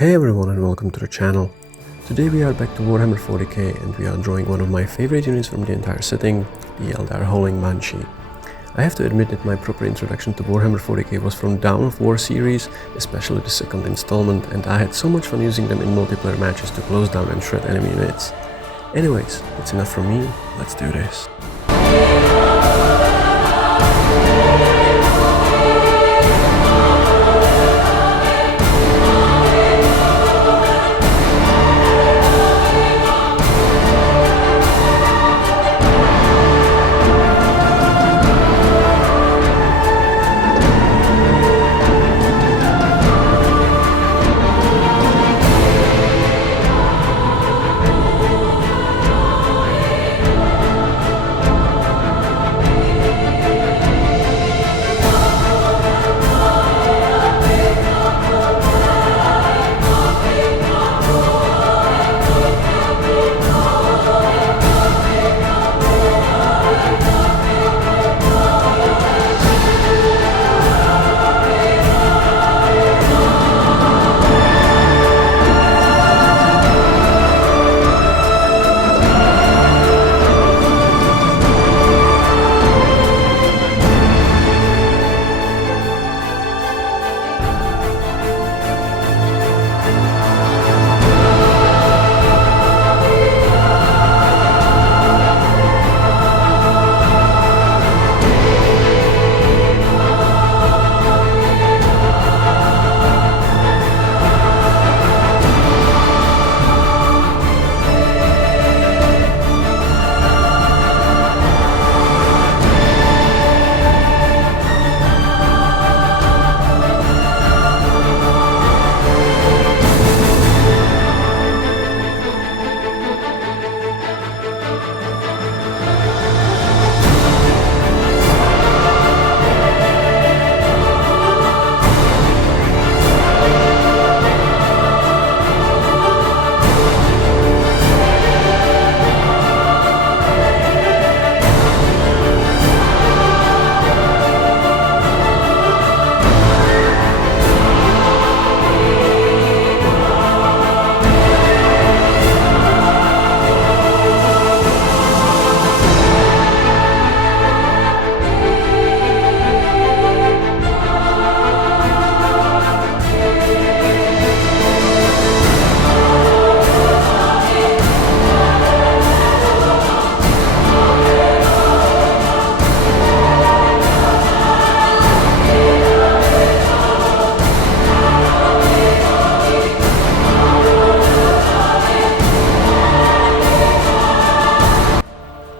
Hey everyone and welcome to the channel. Today we are back to Warhammer 40k and we are drawing one of my favorite units from the entire setting, the Eldar Howling Banshee. I have to admit that my proper introduction to Warhammer 40k was from Dawn of War series, especially the second installment, and I had so much fun using them in multiplayer matches to close down and shred enemy units. Anyways, that's enough from me, let's do this.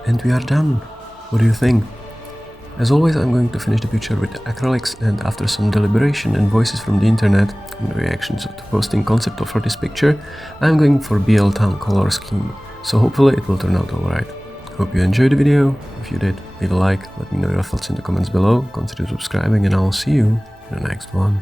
And we are done. What do you think? As always, I'm going to finish the picture with acrylics, and after some deliberation and voices from the internet and reactions to posting concept for this picture, I'm going for Biel-Tan color scheme, so hopefully it will turn out alright. Hope you enjoyed the video. If you did, leave a like, let me know your thoughts in the comments below, consider subscribing, and I'll see you in the next one.